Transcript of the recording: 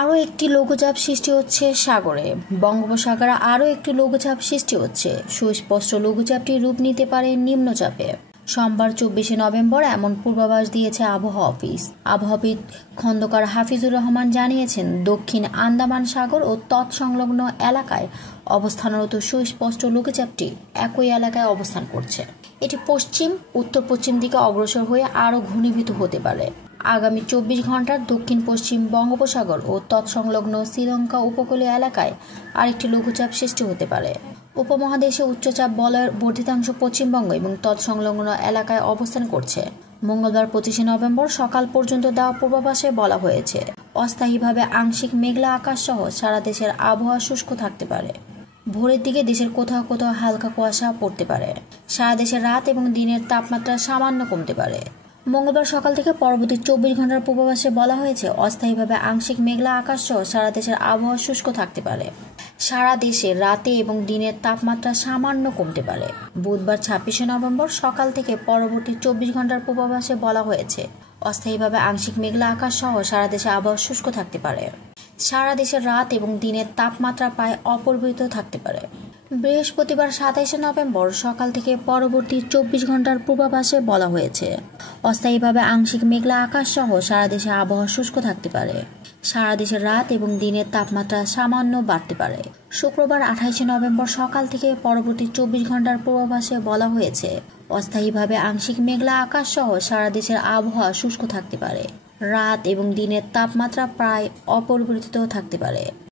আরও একটি লঘুচাপ সৃষ্টি হচ্ছে সাগরে। বঙ্গোপসাগরে আরও একটি লঘুচাপ সৃষ্টি হচ্ছে। সুস্পষ্ট লঘুচাপটি রূপ নিতে পারে নিম্নচাপে। সোমবার 24 নভেম্বর এমন পূর্বাভাস দিয়েছে আবহাওয়া অফিস। আবহাওয়াবিদ খন্দকার হাফিজুর রহমান জানিয়েছেন, দক্ষিণ আন্দামান সাগর ও তৎসংলগ্ন এলাকায় অবস্থানরত সুস্পষ্ট লঘুচাপটি একই এলাকায় অবস্থান করছে। এটি পশ্চিম উত্তর পশ্চিম দিকে অগ্রসর হয়ে আরও ঘনীভূত হতে পারে। আগামী 24 ঘন্টার দক্ষিণ পশ্চিম বঙ্গোপসাগর ও তৎসংলগ্ন শ্রীলঙ্কা উপকূলীয় এলাকায় আরেকটি লঘুচাপ সৃষ্টি হতে পারে। উপমহাদেশে উচ্চচাপ বলয়ের বর্ধিতাংশ পশ্চিমবঙ্গ এবং তৎসংলগ্ন এলাকায় অবস্থান করছে। মঙ্গলবার 25 নভেম্বর সকাল পর্যন্ত দেওয়া পূর্বাভাসে বলা হয়েছে, অস্থায়ীভাবে আংশিক মেঘলা আকাশ সহ সারা দেশের আবহাওয়া শুষ্ক থাকতে পারে। ভোরের দিকে দেশের কোথাও কোথাও হালকা কুয়াশা পড়তে পারে। সারা দেশের রাত এবং দিনের তাপমাত্রা সামান্য কমতে পারে। মঙ্গলবার সকাল থেকে পরবর্তী 24 ঘন্টার পূর্বাভাসে বলা হয়েছে, অস্থায়ীভাবে আংশিক মেঘলা আকাশ সহ সারা দেশের আবহাওয়া শুষ্ক থাকতে পারে। সারা দেশে রাতে এবং দিনের তাপমাত্রা সামান্য কমতে পারে। বুধবার 26 নভেম্বর সকাল থেকে পরবর্তী 24 ঘন্টার পূর্বাভাসে বলা হয়েছে, অস্থায়ীভাবে আংশিক মেঘলা আকাশ সহ সারা দেশে আবহাওয়া শুষ্ক থাকতে পারে। সারা দেশের রাত এবং দিনের তাপমাত্রা প্রায় অপরিবর্তিত থাকতে পারে। বৃহস্পতিবার 27 নভেম্বর সকাল থেকে পরবর্তী 24 ঘন্টার পূর্বাভাসে বলা হয়েছে, অস্থায়ীভাবে আংশিক মেঘলা আকাশ সহ সারা দেশে আবহাওয়া শুষ্ক থাকতে পারে। সারা দেশের রাত এবং দিনের তাপমাত্রা সামান্য বাড়তে পারে। শুক্রবার 28 নভেম্বর সকাল থেকে পরবর্তী 24 ঘন্টার পূর্বাভাসে বলা হয়েছে, অস্থায়ীভাবে আংশিক মেঘলা আকাশ সহ সারা দেশের আবহাওয়া শুষ্ক থাকতে পারে। রাত এবং দিনের তাপমাত্রা প্রায় অপরিবর্তিত থাকতে পারে।